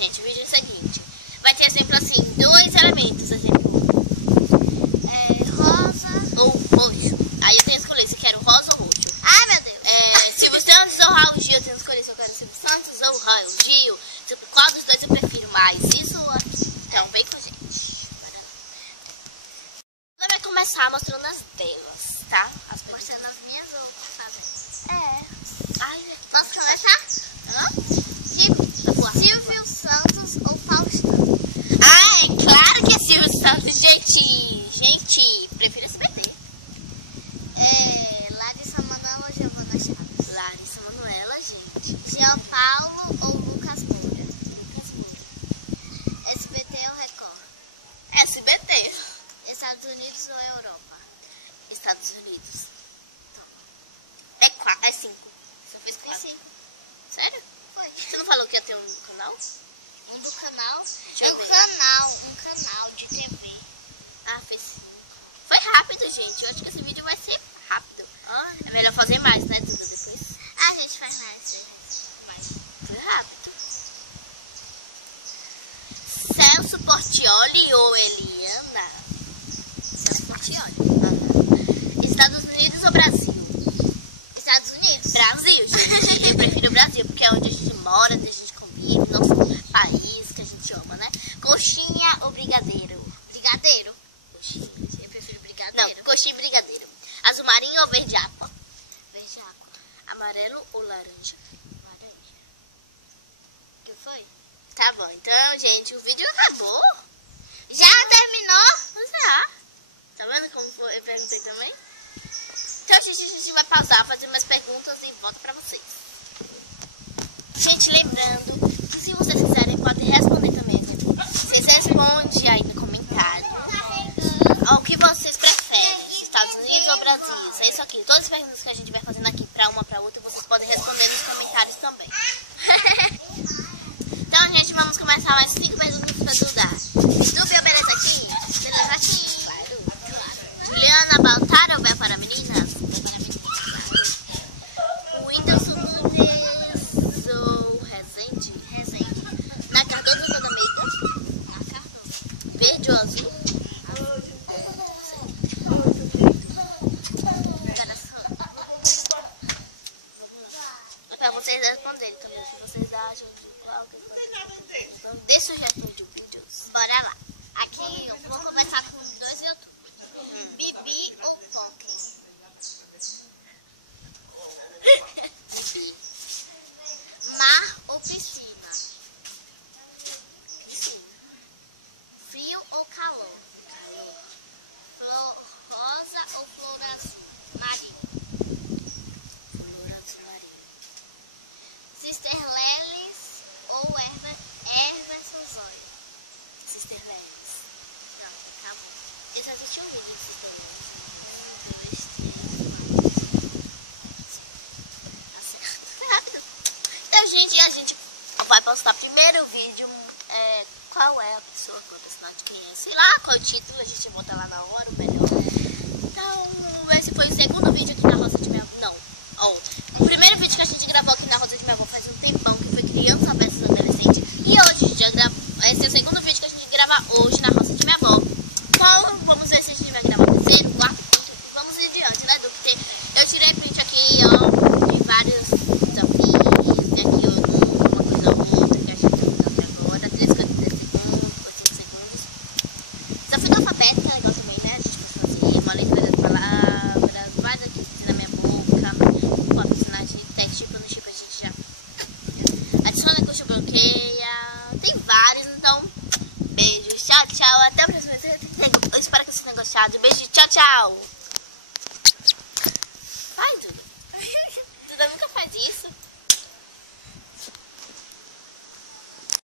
gente, o vídeo é o seguinte. Vai ter exemplo assim, 2 elementos, exemplo. Rosa ou roxo. Aí eu tenho que escolher se eu quero rosa ou roxo. Ai, meu Deus. Silvio Santos ou Raul Gil, eu tenho que escolher se eu quero Silvio Santos ou Raul Gil. Qual dos dois eu prefiro mais? Isso ou aqui? Então vem com a gente. Ela vai começar mostrando as delas, tá? Mostrando as minhas ou fazendo? Ai, Posso começar? Silvio Santos ou Faustão? Ah, é claro que é Silvio Santos, gente, prefiro SBT. Larissa Manoela ou Giovana Chaves? Larissa Manoela, gente. Jean Paulo ou Lucas Moura? Lucas Moura. SBT ou Record? SBT. Estados Unidos ou Europa? Estados Unidos. É 5. Você fez 4. 5. Sério? Foi. Você não falou que ia ter um canal? Um do canal? Deixa eu ver. Um canal de TV. Ah, fez 5. Foi rápido, gente. Eu acho que esse vídeo vai ser rápido. É melhor fazer mais, né, Duda, depois? A gente faz mais. Foi rápido. Celso Portiolli ou Eliana? Celso Portiolli. Estados Unidos ou Brasil? Estados Unidos. Brasil, gente. Eu prefiro o Brasil, porque é onde a gente mora, onde a gente convive, nosso país que a gente ama, né? Coxinha ou brigadeiro? Brigadeiro. Coxinha. Eu prefiro brigadeiro. Não, coxinha e brigadeiro. Azul marinho ou verde água? Verde água. Amarelo ou laranja? Laranja. O que foi? Tá bom, então, gente, o vídeo acabou. Já terminou? Já. Tá vendo como foi? Eu perguntei também? Então, gente, a gente vai pausar, fazer umas perguntas e volta pra vocês. Gente, lembrando que se vocês quiserem, podem responder também aqui. Vocês respondem aí no comentário o que vocês preferem, Estados Unidos ou Brasil. É isso aqui. Todas as perguntas que a gente vai fazendo aqui pra uma pra outra, vocês podem responder nos comentários também. Então, gente, vamos começar mais 5 perguntas pra Duda. Estúpida, beleza aqui? Beleza aqui. Claro. Juliana Baltar ou Bel para meninas? Whindersson Nunes ou Rezende? Resende. Na Cardoso ou da Meida? Na Cardoso. Verde ou azul? É pra vocês responderem também o que vocês acham de qual que foi. Então, dê sugestões de vídeos. Bora lá. Aqui eu vou conversar com 2 youtubers. Bibi ou Poké? Bibi. Mar ou piscina? Piscina. Frio ou calor? Flor rosa ou flor azul? Marinho. Flor azul marinho. Sister Lelis ou Everson Zóio? Sister Lelis. Pronto, acabou. Eu só assisti um vídeo de Sister Lelis. Tá certo. Foi rápido. Então, gente, a gente vai postar primeiro o vídeo. Qual é a pessoa com o personagem de quem é? Sei lá qual é o título, a gente bota lá na hora, o melhor. Então, esse foi o segundo vídeo aqui na Rosa de Minha Avó. Não. O primeiro vídeo que a gente gravou aqui na Rosa de Minha Avó faz um tempão, que foi Criança versus Adolescente. E hoje, esse é o segundo vídeo que a gente grava hoje na Rosa de Minha Avó. Então, vamos ver se a gente vai gravar o terceiro, quarto, quinto. Vamos ir adiante, né, do que eu tirei print aqui, ó, de vários desafios. Tem aqui, ó, uma coisa ou outra que a gente tá fazendo agora. 3 segundos, 8 segundos. Desafio do alfabeto, que é legal também, né? A gente pode fazer uma leitura das palavras, vários aqui na minha boca, com a personagem de teste, tipo no tipo a gente já adiciona curte, bloqueia. Tem vários, então, beijos, tchau, tchau. Até a próxima. Eu espero que vocês tenham gostado. Beijo, tchau, tchau.